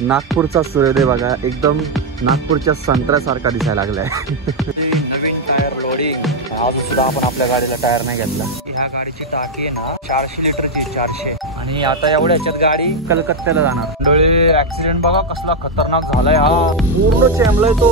नागपूरचा सूर्योदय बघा, एकदम नागपूरच्या संत्र्यासारखा दिसायला लागलाय। नवीन टायर लोडिंग, अजून सुद्धा आपण आपल्या गाडीला टायर नाही घेतला। ह्या गाडीची टाकी आहे ना 400 लिटरची, 400, आणि आता एवढ्या ह्याच्यात गाडी कलकत्त्याला जाणार। मंडळी ऍक्सिडेंट बघा कसला खतरनाक झालाय, हा पूर्ण चेंबलाय तो।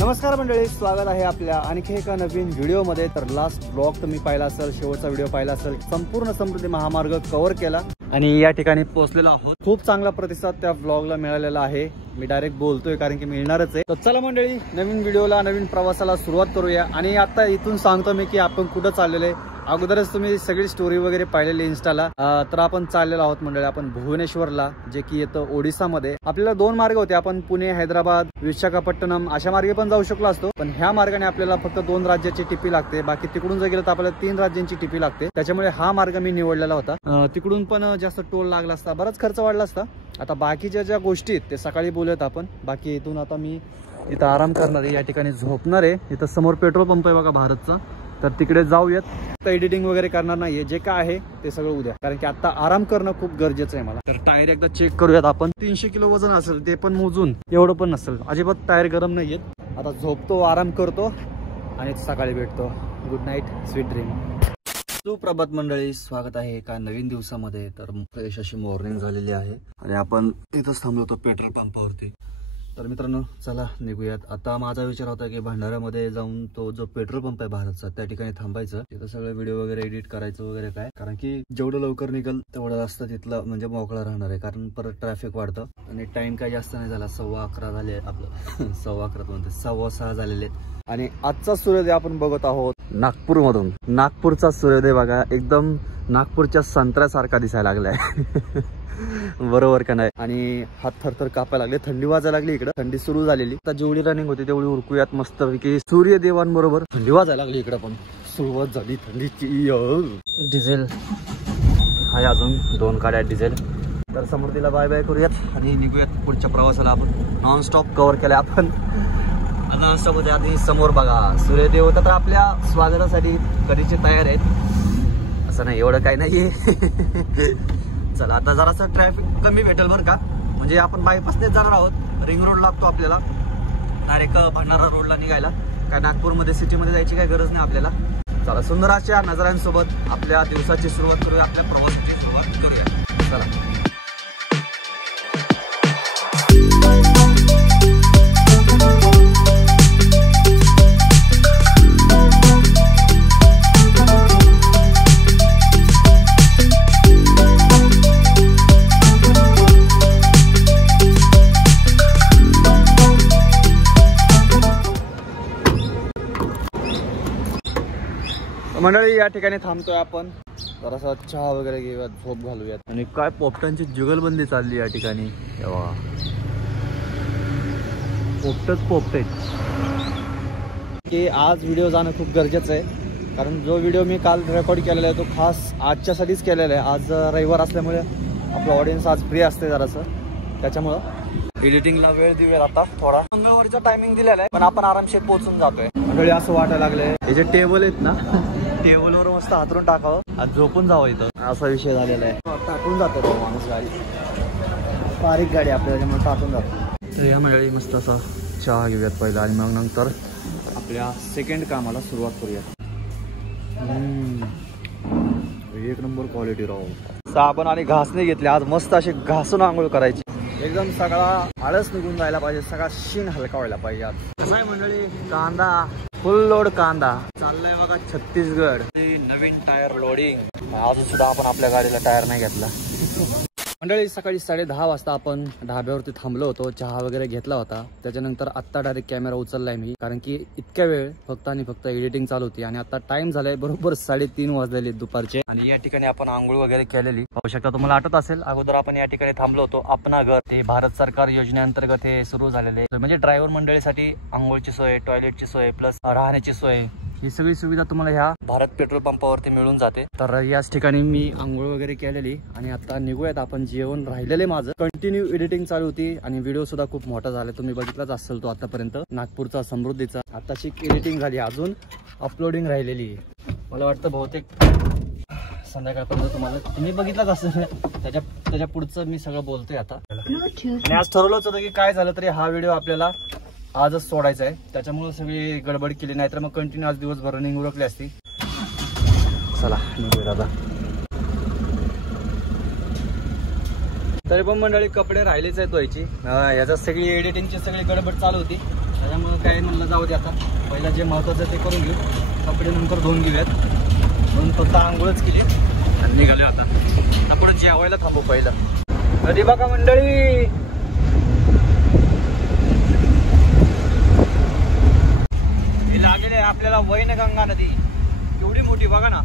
नमस्कार मंडळी, स्वागत आहे आपल्या आणखी एका नवीन व्हिडिओमध्ये। तर लास्ट ब्लॉग तुम्ही पाहिला असेल, शेवटचा व्हिडिओ पाहिला असेल, संपूर्ण समृद्धी महामार्ग कव्हर केला आणि या ठिकाणी पोहोचलेलो आहोत। खूप चांगला प्रतिसाद त्या ब्लॉगला मिळालेला आहे। मी डायरेक्ट बोलतोय कारण की मिळणारच आहे। तर चला मंडळी, नवीन व्हिडिओला, नवीन प्रवासाला सुरुवात करूया। आणि आता इथून सांगतो मी की आपण कुठं चाललेलो आहे। अगोदरच तुम्ही सगळी स्टोरी वगैरे पाहिलेली इंस्टाला। तर आपण चाललेलो आहोत मंडळी, आपण भुवनेश्वरला, जे की येतं ओडिसामध्ये। आपल्याला दोन मार्ग होते, आपण पुणे, हैदराबाद, विशाखापट्टणम अशा मार्गे पण जाऊ शकलो असतो, पण ह्या मार्गाने आपल्याला फक्त 2 राज्याची टिपी लागते। बाकी तिकडून जर गेलं तर आपल्याला 3 राज्यांची टिपी लागते। त्याच्यामुळे हा मार्ग मी निवडलेला होता। तिकडून पण जास्त टोल लागला असता, बराच खर्च वाढला असता। आता बाकीच्या ज्या गोष्टी आहेत ते सकाळी बोलूयात आपण। बाकी इथून आता मी इथं आराम करणार आहे, या ठिकाणी झोपणार आहे। इथं समोर पेट्रोल पंप आहे बघा भारतचा, तर तिकडे जाऊयात। तर एडिटिंग वगैरे करणार नाहीये, जे काय आहे ते सगळं उद्या, कारण की आता आराम करणं खूप गरजेचं आहे मला। तर टायर एकदा चेक करूयात आपण। 300 किलो वजन असेल, ते पण मोजून, एवढं पण नसेल, अजिबात टायर गरम नाहीयेत। आता झोपतो, आराम करतो आणि सकाळी भेटतो। Good night, sweet dream. सुप्रभात मंडळी, स्वागत आहे एका नवीन दिवसामध्ये। तर फ्रेश अशी मॉर्निंग झालेली आहे आणि आपण इथंच थांबलो होतो पेट्रोल पंपावरती। तर मित्रांनो चला निघूयात। आता माझा विचार होता की भंडाऱ्यामध्ये जाऊन तो जो पेट्रोल पंप आहे भारतचा, त्या ठिकाणी थांबायचं, तिथं सगळे व्हिडिओ वगैरे एडिट करायचं वगैरे काय, कारण की जेवढं लवकर निघल तेवढं जास्त तिथलं म्हणजे मोकळा राहणार आहे, कारण परत ट्रॅफिक वाढतं। आणि टाइम काही जास्त नाही झाला, 11:15 झाले आपलं 11:15 म्हणते 6:15 झालेले। आणि आजचा सूर्योदय आपण बघत आहोत नागपूर मधून। नागपूरचा सूर्योदय बघा, एकदम नागपूरच्या संत्र्यासारखा दिसायला लागलाय बरोबर का नाही। आणि हात थरथर कापायला लागले, थंडी वाजायला लागली, इकडे थंडी सुरू झालेली। आता जेवढी रनिंग होती तेवढी उरकूयात मस्त की सूर्यदेवांबरोबर। थंडी वाजायला लागली इकडे पण, सुरुवात झाली थंडीची। डिझेल हाय, अजून 2 गाड्या डिझेल। तर समृद्धीला बाय बाय करूयात आणि निघूयात पुढच्या प्रवासाला। आपण नॉनस्टॉप कव्हर केलाय आपण, नॉनस्टॉप होते। आधी समोर बघा सूर्यदेव होता, तर आपल्या स्वागतासाठी कधीचे तयार आहेत, असं नाही एवढं काही नाहीये चला आता जरासा ट्रॅफिक कमी भेटेल बरं का, म्हणजे आपण बायपासनेच जाणार आहोत। रिंग रोड लागतो आपल्याला डायरेक्ट भंडारा रोडला निघायला, काय नागपूरमध्ये सिटीमध्ये जायची काही गरज नाही आपल्याला। चला सुंदर अशा नजाऱ्यांसोबत आपल्या दिवसाची सुरुवात करूया, आपल्या प्रवासाची सुरुवात करूया। चला मंडळी, या ठिकाणी थांबतोय आपण, जरासा चहा वगैरे घेऊयात, झोप घालूयात। आणि काय पोपटांची जुगलबंदी चालली या ठिकाणी, पोपटच पोपटे की आज व्हिडिओ जाणं खूप गरजेचं आहे, कारण जो व्हिडिओ मी काल रेकॉर्ड केलेला आहे तो खास आजच्यासाठीच केलेला आहे। आज रविवार असल्यामुळे आपलं ऑडियन्स आज फ्री असते जरासं, त्याच्यामुळं एडिटिंगला वेळ देऊया आता थोडा। मंगळवारचा टायमिंग दिलेला आहे, पण आपण आरामशीर पोहोचून जातोय। मंडळी असं वाटायला लागलंय, हे जे टेबल आहेत ना, टेबलवर मस्त हातरून टाकावं आणि झोपून जावं इथं, असा विषय झालेला आहे। टाकून जातो तो माणूस, गाडी बारीक गाडी आपल्याला, त्यामुळे टाकून जातो। तर या मंडळी मस्त असा चहा घेऊयात पहिला आणि मग नंतर आपल्या सेकंड कामाला सुरुवात करूयात। एक नंबर क्वालिटी राहू। साबण आणि घासणे घेतले आज, मस्त अशी घासून आंघोळ करायची, एकदम सगळा आळस निघून जायला पाहिजे, सगळा शीण हलका व्हायला पाहिजे। आज कसं आहे मंडळी, कांदा फुल लोड कांदा चाललाय बघा छत्तीसगड। नवीन टायर लोडिंग, अजून सुद्धा आपण आपल्या गाडीला टायर नाही घेतला मंडळी। सकाळी 10:30 वाजता आपण ढाब्यावरती थांबलो होतो, चहा वगैरे घेतला होता। त्याच्यानंतर आत्ता डायरेक्ट कॅमेरा उचललाय मी, कारण की इतक्या वेळ फक्त आणि फक्त एडिटिंग चालू होती। आणि आता टाइम झालाय बरोबर 3:30 वाजलेले दुपारचे। आणि या ठिकाणी आपण आंघोळ वगैरे केलेली, पाहू शकता, तुम्हाला आठवत असेल अगोदर आपण या ठिकाणी थांबलो होतो। अपना घर, ते भारत सरकार योजनेअंतर्गत हे सुरू झालेले, म्हणजे ड्रायव्हर मंडळीसाठी आंघोळची सोय, टॉयलेटची सोय, प्लस राहण्याची सोय, ही सगळी सुविधा तुम्हाला ह्या भारत पेट्रोल पंपावरती मिळून जाते. तर याच ठिकाणी मी आंघोळ वगैरे केलेली आणि आता निघूयात आपण. जेवण राहिलेले माझं कंटिन्यू एडिटिंग चालू होती आणि व्हिडिओ सुद्धा खूप मोठा झाला. तुम्ही बघितलाच असेल तो आतापर्यंत नागपूरचा समृद्धीचा. आताची एडिटिंग झाली, अजून अपलोडिंग राहिलेली आहे. मला वाटतं बहुतेक संध्याकाळपर्यंत तुम्हाला तुम्ही बघितलाच असेल. त्याच्या पुढचं मी सगळं बोलतोय आता. आणि आज ठरवलंच होतं की काय झालं तरी हा व्हिडिओ आपल्याला आजच सोडायचा आहे. त्याच्यामुळे सगळी गडबड केली, नाहीतर मग कंटिन्यू आज दिवसभर रनिंग उरकली असती. चला निघूया दादा. तरी पण मंडळी कपडे राहिलेच आहेत धुवायची. याच्यात सगळी एडिटिंगची सगळी गडबड चालू होती. त्याच्यामुळे काय म्हणलं जाऊ दे, आता पहिला जे महत्वाचं ते करून घेऊ. कपडे नंतर धुवून घेऊयात. धुवून फक्त आंघोळच केली आणि निघाले. आता आपण जेवायला थांबू पहिलं. नदी बघा मंडळी, लागलेले आपल्याला वैनगंगा नदी. एवढी मोठी बघा ना.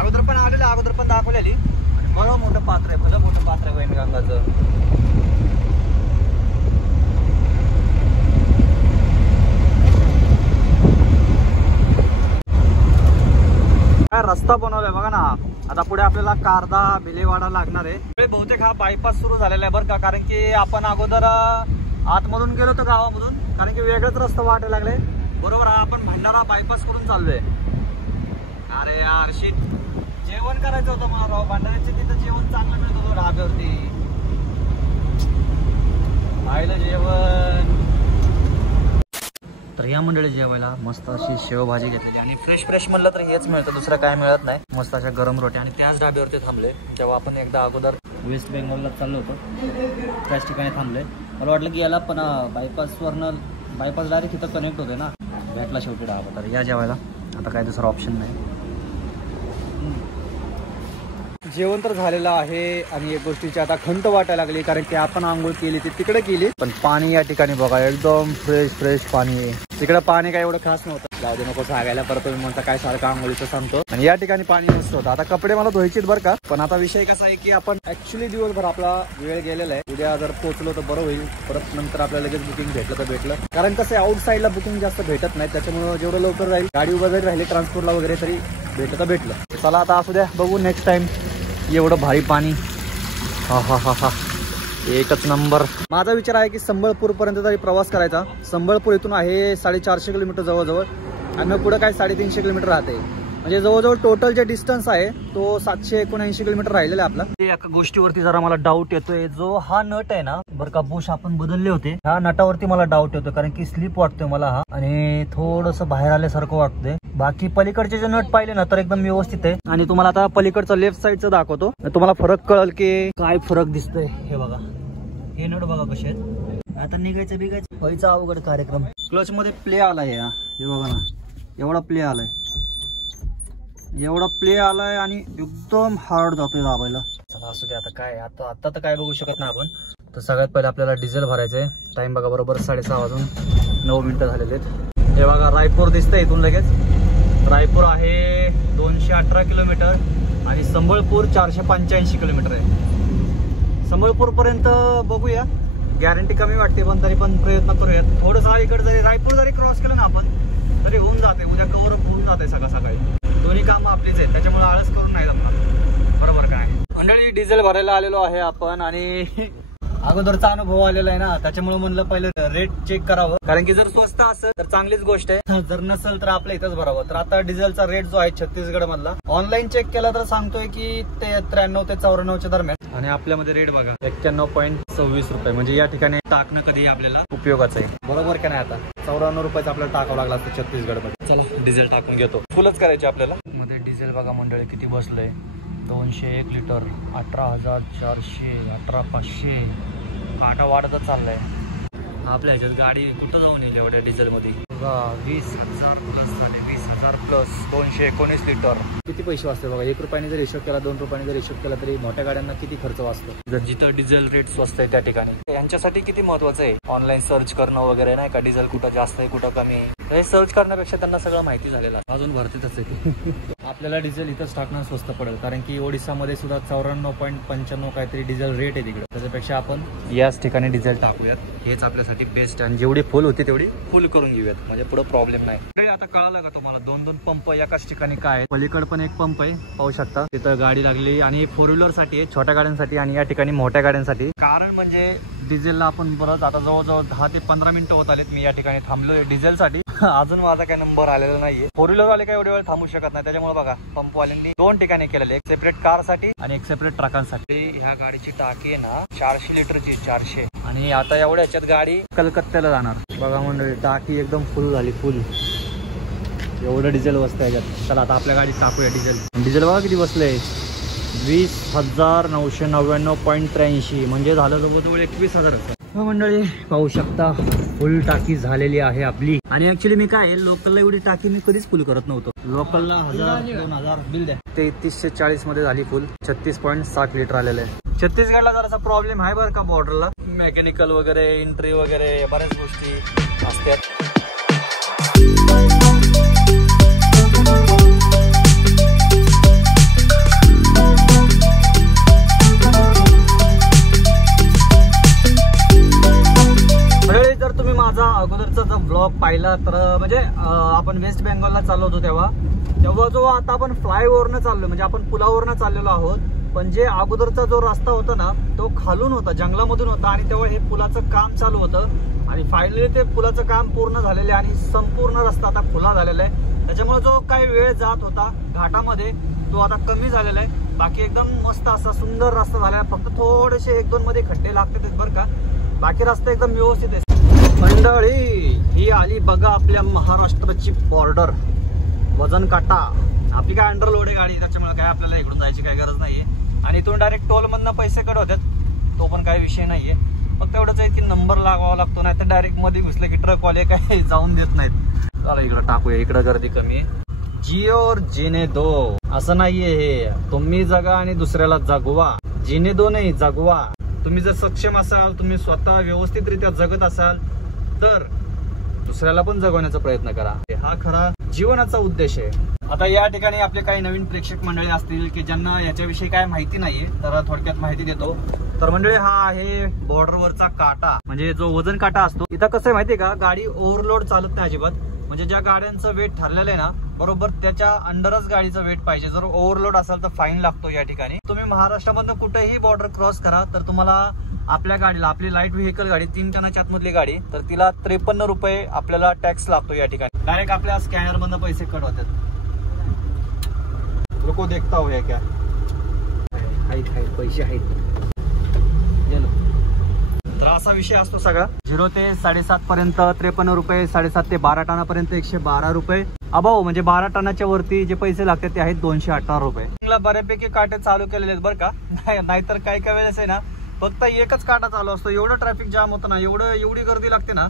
अगोदर पण आलेलं, अगोदर पण दाखवलेली. आणि भलं मोठं पात्र आहे, भलं मोठं पात्र आहे वैनगंगाचं. काय रस्ता बनवलाय बघा ना. आता पुढे आपल्याला कारदा भिलेवाडा लागणार आहे. बहुतेक हा बायपास सुरू झालेला आहे बरं का, कारण की आपण अगोदर आतमधून गेलो होतो गावामधून, कारण की वेगळंच रस्ता वाटायला लागले. बरोबर आपण भंडारा बायपास करून चाललोय. अरे यार शिट, जेवण करायचं होतं मला राव. भंडाऱ्याच्या तिथं जेवण चांगलं मिळत होतं ढाब्यावरती. खायला जेवण. तर या मंडळी जेवायला मस्त अशी शेवभाजी घेतली आणि फ्रेश म्हणलं तर हेच मिळतं, दुसरं काय मिळत नाही. मस्त अशा गरम रोटी. आणि त्याच ढाब्यावरती थांबले जेव्हा आपण एकदा अगोदर वेस्ट बेंगॉलला चाललो होतो, त्याच ठिकाणी थांबले. मला वाटलं की याला पण बायपास डायरेक्ट इथं कनेक्ट होते ना. भेटला शेवटी ढाबा. तर या जेवायला, आता काय दुसरा ऑप्शन नाही. जेवण तर झालेलं आहे आणि एक गोष्टीची आता खंत वाटायला लागली, कारण की आपण आंघोळ केली ती तिकडे केली, पण पाणी या ठिकाणी बघा एकदम फ्रेश पाणी आहे. तिकडे पाणी काय एवढं खास नव्हतं. जाऊ दे नको सांगायला, परत तुम्ही म्हणता काय सारखं आंघोळीचं सांगतो. आणि या ठिकाणी पाणी मस्त होतं. आता कपडे मला धुवायचेत बरं का, पण आता विषय कसा आहे की आपण ऍक्च्युली दिवसभर आपला वेळ गेलेला आहे. उद्या जर पोहोचलो तर बरं होईल. परत नंतर आपल्याला लगेच बुकिंग भेटलं तर भेटलं, कारण कसं आउट साईडला बुकिंग जास्त भेटत नाही. त्याच्यामुळे जेवढं लवकर राहील गाडी वगैरे राहिली ट्रान्सपोर्टला वगैरे तरी भेटलं तर भेटलं. चला आता असू द्या, बघू नेक्स्ट टाइम. एवढं भारी पाणी, हा एकच नंबर. माझा विचार आहे की संबळपूर पर्यंत तरी प्रवास करायचा. संबळपूर इथून आहे 450 किलोमीटर जवळजवळ, आणि पुढे काय 350 किलोमीटर राहते. म्हणजे जवळजवळ टोटल जे डिस्टन्स आहे तो 779 किलोमीटर राहिलेला आहे आपला. एका गोष्टीवरती जरा मला डाऊट येतोय. जो हा नट आहे ना बरं का, बुश आपण बदलले होते, ह्या नटावरती मला डाऊट येतोय, कारण की स्लिप वाटतोय मला हा, आणि थोडस बाहेर आल्यासारखं वाटतंय. बाकी पलीकडचे जे नट पाहिले ना तर एकदम व्यवस्थित आहे. आणि तुम्हाला आता पलीकडचं लेफ्ट साईडचं दाखवतो, तुम्हाला फरक कळेल की काय फरक दिसतोय. हे बघा, हे नट बघा कसे आहेत. आता निघायचं बिघायचं व्हायचा अवघड कार्यक्रम. क्लच मध्ये प्ले आलाय, हे बघा ना, एवढा प्ले आलाय आणि एकदम हार्ड जातोय दाबायला. चला असू दे, आता काय आता तर काय बघू शकत नाही आपण. तर सगळ्यात पहिले आपल्याला डिझेल भरायचंय. टाइम बघा, बरोबर 6:30 वाजून 9 मिनिटं झालेले आहेत. हे बघा रायपूर दिसतंय इथून लगेच. रायपूर आहे 218 किलोमीटर आणि संबळपूर 485 किलोमीटर आहे. संबळपूर पर्यंत बघूया, गॅरंटी कमी वाटते, पण तरी पण प्रयत्न करूयात. थोडंसं इकडे जरी रायपूर जरी क्रॉस केलं ना आपण तरी होऊन जाते. उद्या कव्हर अप होऊन जाते सकाळी. दोन्ही कामं आपलीच आहेत, त्याच्यामुळे आळस करून नाही जमणार. बरोबर काय मंडळी, डिझेल भरायला आलेलो आहे आपण आणि अगोदरचा अनुभव आलेला आहे ना, त्याच्यामुळे म्हणलं पहिले रेट चेक करावं, कारण की जर स्वस्त असेल तर चांगलीच गोष्ट आहे, जर नसेल तर आपल्या इथंच भरावं. तर आता डिझेलचा रेट जो आहे छत्तीसगड मधला ऑनलाईन चेक केला तर सांगतोय की ते 93 ते 94 दरम्यान, आणि आपल्यामध्ये रेट बघा 91.26 रुपये. म्हणजे या ठिकाणी टाकणं कधी आपल्याला उपयोगाचं आहे. बरोबर का नाही. आता 94 रुपयाचं आपल्याला टाकावं लागला असतं छत्तीसगड मध्ये. चला डिझेल टाकून घेतो. फुलच करायचे आपल्याला. मध्ये डिझेल बघा मंडळी किती बसलंय. 201 लिटर 18,400 18,500. आटा वाढतच चाललाय आपल्या ह्याच्यात. गाडी कुठं जाऊन येईल एवढ्या डिझेल मध्ये. 20,000 प्लस झाले. 20,000 प्लस 219 लिटर. किती पैसे वाचते बघा. 1 रुपयाने जर हिशोब केला, 2 रुपयाने जर हिशोब केला तरी मोठ्या गाड्यांना किती खर्च वाचतो. जर जिथं डिझेल रेट स्वस्त आहे त्या ठिकाणी यांच्यासाठी किती महत्वाचं आहे ऑनलाईन सर्च करणं वगैरे नाही का. डिझेल कुठं जास्त आहे कुठं कमी आहे. हे सर्च करण्यापेक्षा त्यांना सगळं माहिती झालेलं आहे. अजून भरतीतच आहे. आपल्याला डिझेल इथंच टाकणं स्वस्त पडेल, कारण की ओडिसामध्ये सुद्धा 94.95 काहीतरी डिझेल रेट आहे तिकडे. त्याच्यापेक्षा आपण याच ठिकाणी डिझेल टाकूयात, हेच आपल्यासाठी बेस्ट. आणि जेवढी फुल होती तेवढी फुल करून घेऊयात, म्हणजे पुढे प्रॉब्लेम नाही. आता कळालं का तुम्हाला, 2-2 पंप एकाच ठिकाणी काय आहे. पलीकडे पण एक पंप आहे, पाहू शकता तिथं गाडी लागली. आणि 4 व्हीलर साठी आहे, छोट्या गाड्यांसाठी, आणि या ठिकाणी मोठ्या गाड्यांसाठी. कारण म्हणजे डिझेलला आपण परत आता जवळजवळ 10 ते 15 मिनिटं होत आलेत मी या ठिकाणी थांबलोय डिझेल साठी. अजून माझा काही नंबर आलेला नाहीये. 4 व्हीलर वाले काही एवढे वेळ थांबू शकत नाही, त्याच्यामुळे बघा पंपवाल्यांनी 2 ठिकाणी केलेले, एक सेपरेट कार साठी आणि एक सेपरेट ट्रकांसाठी. ह्या गाडीची टाकी आहे ना 400 लिटरची, 400. आणि आता एवढ्या ह्याच्यात गाडी कलकत्त्याला जाणार. बघा मंडळी, टाकी एकदम फुल झाली, फुल. एवढं डिझेल बसतंय याच्यात. चला आता आपल्या गाडीत टाकूया डिझेल. डिझेल बघा किती बसलंय, 20,999.83, म्हणजे झालं जवळजवळ 21,000. मंडळी पाहू शकता फुल टाकी झालेली आहे आपली. आणि ऍक्च्युली मी काय लोकलला एवढी टाकी मी कधीच फुल करत नव्हतो. लोकलला 1000-2000 बिल द्या. 3340 मध्ये झाली फुल. 36.7 लिटर आलेलं आहे. छत्तीसगडला जरासा प्रॉब्लेम आहे बरं का बॉर्डरला, मेकॅनिकल वगैरे, एंट्री वगैरे बऱ्याच गोष्टी असतात. माझा अगोदरचा जो ब्लॉग पाहिला तर म्हणजे आपण वेस्ट बेंगॉलला चाललो होतो तेव्हा जो आता आपण फ्लायओव्हरनं चाललो, म्हणजे आपण पुलावरनं चाललेलो आहोत. पण जे अगोदरचा जो रस्ता होता ना तो खालून होता, जंगलामधून होता. आणि तेव्हा हे पुलाचं काम चालू होतं. आणि फायनली ते पुलाचं काम पूर्ण झालेलं आहे आणि संपूर्ण रस्ता आता खुला झालेला आहे. त्याच्यामुळे जो काही वेळ जात होता घाटामध्ये तो आता कमी झालेला आहे. बाकी एकदम मस्त असा सुंदर रस्ता झालेला आहे. फक्त थोडेसे 1-2 मध्ये खड्डे लागतात बरं का, बाकी रस्ता एकदम व्यवस्थित आहे. मंडळी ही आली बघा आपल्या महाराष्ट्राची बॉर्डर. वजन काटा आपली काय अंडरलोड आहे गाडी, त्याच्यामुळे काय आपल्याला इकडून जायची काही गरज नाहीये. आणि इथून डायरेक्ट टोल मधनं पैसे कट होतात, तो पण काही विषय नाहीये. फक्त एवढंच आहे की नंबर लावावा लागतो, नाही तर डायरेक्ट मध्ये घुसले की ट्रक वाले काही जाऊन देत नाहीत. चला इकडं टाकूया, इकडं गर्दी कमी आहे. जिओ और जीने दो असं नाहीये हे, तुम्ही जगा आणि दुसऱ्याला जगवा. जीने दो नाही, जगवा. तुम्ही जर सक्षम असाल, तुम्ही स्वतः व्यवस्थितरित्या जगत असाल तर दुसऱ्याला पण जगवण्याचा प्रयत्न करा. हा खरा जीवनाचा उद्देश आहे. आता या ठिकाणी आपले काही नवीन प्रेक्षक मंडळी असतील की ज्यांना याच्याविषयी काय माहिती नाहीये, तर थोडक्यात माहिती देतो. तर मंडळी हा आहे बॉर्डरवरचा काटा, म्हणजे जो वजन काटा असतो. इथं कसं आहे माहितीये का, गाडी ओव्हरलोड चालत नाही अजिबात. म्हणजे ज्या गाड्यांचं वेट ठरलेलं आहे ना बरोबर त्याच्या अंडरच गाडीचं वेट पाहिजे. जर ओव्हरलोड असेल तर फाईन लागतो या ठिकाणी. तुम्ही महाराष्ट्रामधून कुठेही बॉर्डर क्रॉस करा तर तुम्हाला आपल्या गाडीला, आपली लाईट व्हेकल गाडी 3 टनाच्या आतमधली गाडी, तर तिला 53 रुपये आपल्याला टॅक्स लागतो या ठिकाणी. डायरेक्ट आपल्या स्कॅनर मधून पैसे कट होतात. लोक देखता हो क्या, पैसे आहेत. तर असा विषय असतो सगळा. 0 ते 7.5 पर्यंत 53 रुपये, 7.5 ते 12 टनापर्यंत 112 रुपये. अभाव म्हणजे 12 टनाच्या वरती जे पैसे लागतात ते आहेत 218 रुपये. बऱ्यापैकी काटे चालू केलेले आहेत बरं का, नाहीतर काही काही वेळेस आहे ना फक्त एकच काटा चालू असतो. एवढं ट्रॅफिक जाम होतं ना, एवढी गर्दी लागते ना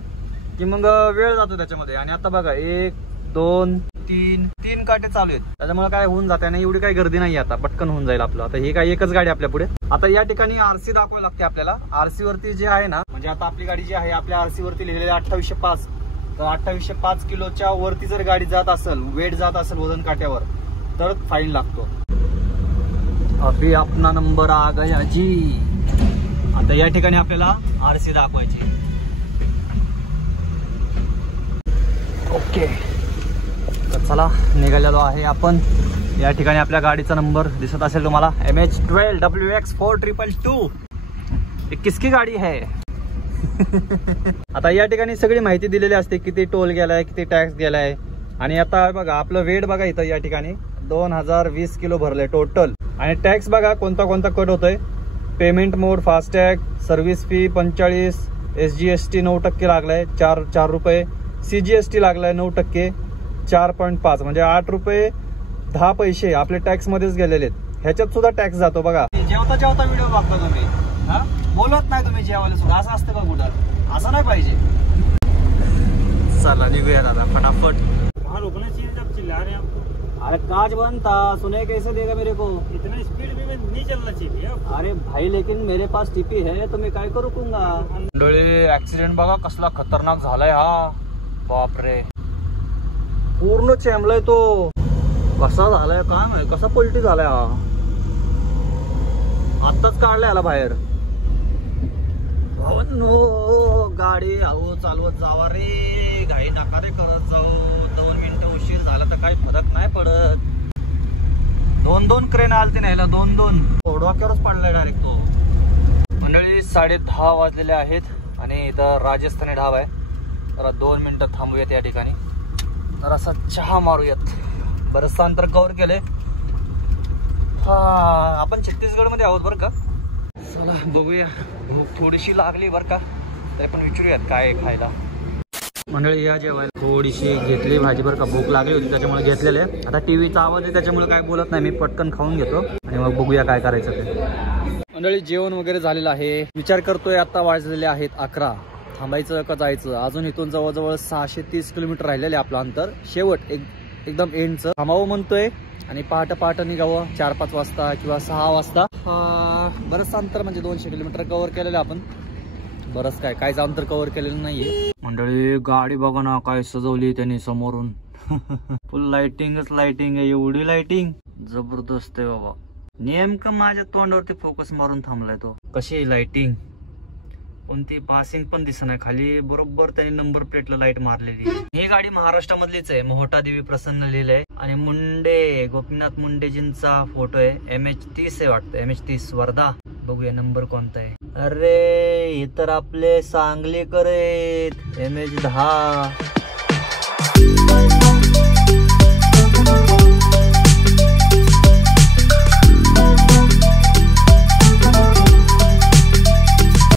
की मग वेळ जातो त्याच्यामध्ये. आणि आता बघा 1, 2, 3 काटे चालू आहेत, त्याच्यामुळे काय होऊन जाते ना, एवढी काही गर्दी नाही. आता पटकन होऊन जाईल आपलं. आता हे काय एकच गाडी आपल्या पुढे. आता या ठिकाणी आरसी दाखवावी लागते आपल्याला. आरसी वरती जे आहे ना, म्हणजे आता आपली गाडी जी आहे आपल्या आरसी वरती लिहिलेली 2805, तर 2805 किलोच्या वरती जर गाडी जात असेल, वेट जात असेल वजन काट्यावर, तर फाईन लागतो. अभी अपना नंबर आ गया जी. आता या ठिकाणी आपल्याला आरसी दाखवायची. ओके, तर चला निघालेलो आहे आपण. या ठिकाणी आपल्या गाडीचा नंबर दिसत असेल तुम्हाला, MH12WX4222. ये किसकी गाडी है? आता या ठिकाणी सगळी माहिती दिलेली असते, किती टोल गेलाय, किती टॅक्स गेलाय. आणि आता बघा आपलं वेट बघा इथं या ठिकाणी 2020 किलो भरलंय टोटल. आणि टॅक्स बघा कोणता कोणता कट होतोय. पेमेंट मोड, फास्टॅग, सर्व्हिस फी 45, SGST 9% लागलाय 4 रुपये, CGST लागलाय 9%, 4.5 म्हणजे 8 रुपये 10 पैसे आपले टॅक्स मध्येच गेलेले आहेत. ह्याच्यात सुद्धा टॅक्स जातो बघा. जेवता जेवता व्हिडिओ बघता तुम्ही, बोलत नाही तुम्ही जेवायला सुद्धा. असं असतं बघ कुठं, असं नाही पाहिजे. चला निघूया दादा फटाफट. अरे काज बंद था, सुने कैसे देगा मेरे को? इतना स्पीड में नहीं चलना चाहिए. अरे भाई लेकिन मेरे पास टीपी है तो मैं काय करू कुंगा. डोळे ऍक्सिडेंट बघा कसला खतरनाक झालाय हा, बापरे. पूर्ण चेंबलाय तो. कसा झालाय काय माहिती, कसा पलटी झालाय हा. आत्ताच काढलाय याला बाहेर. नो गाडी हळू चालवत जावा रे, घाई नका रे करत जाऊ. 2 मिनिटं उशीर झाला तर काही फरक नाही पडत. 2 क्रेन आलते न्यायला, 2 डोक्यावरच पडलाय डायरेक्ट तो. मंडळी 10:30 वाजलेले आहेत आणि इथं राजस्थानी ढाबा आहे. जरा 2 मिनिटं थांबूयात या ठिकाणी, तर असा चहा मारूयात. बरंच अंतर कव्हर केलंय. हा आपण छत्तीसगड मध्ये आहोत बरं का. चला बघूया, भूक थोडीशी लागली बरं का, तरी पण विचारूयात काय आहे खायला. मंडळी या जेवायला. थोडीशी घेतली भाजी बरं का, भूक लागली होती त्याच्यामुळे घेतलेले. आता टीव्हीचा आवाज आहे त्याच्यामुळे काय बोलत नाही मी, पटकन खाऊन घेतो आणि मग बघूया काय करायचं ते. मंडळी जेवण वगैरे झालेलं आहे. विचार करतोय आता वाजलेले आहेत 11. थांबायचं का जायचं. अजून इथून जवळजवळ 630 किलोमीटर राहिलेले आपलं अंतर. शेवट एकदम एंडचं. थांबावं म्हणतोय आणि पहाटे निघावं 4-5 वाजता किंवा 6 वाजता. बरंच अंतर म्हणजे 200 किलोमीटर कव्हर केलेलं आपण. बरंच काय जाऊन तर कव्हर केलेलं नाहीये. मंडळी गाडी बघा ना काय सजवली त्यांनी समोरून. फुल लाइटिंगच लाइटिंग आहे. एवढी लाइटिंग जबरदस्त आहे बाबा. नेमकं माझ्या तोंडावरती फोकस मारून थांबलाय तो. कशी लाइटिंग, कोणती पासिंग पण दिसणार खाली. बरोबर त्यांनी नंबर प्लेटला लाईट मारलेली. ही गाडी महाराष्ट्रामधलीच आहे. मोहटा देवी प्रसन्न लिहिलंय आणि मुंडे गोपीनाथ मुंडेजींचा फोटो आहे. MH30 आहे वाटतं, MH30 वर्धा. बघूया नंबर कोणता आहे. अरे हे तर आपले सांगलीकर आहेत, MH10.